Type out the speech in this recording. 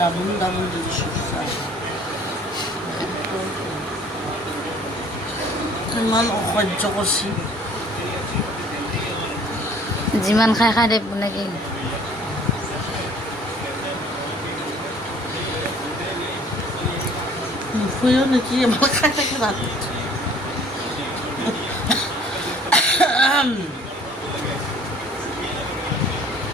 double দিছোঁ ইমান অসহ্য কৰিছে যিমান খাই খাই দেব নেকি নুশুৱেও নেকি ইমান খাই থাকে ৰাতি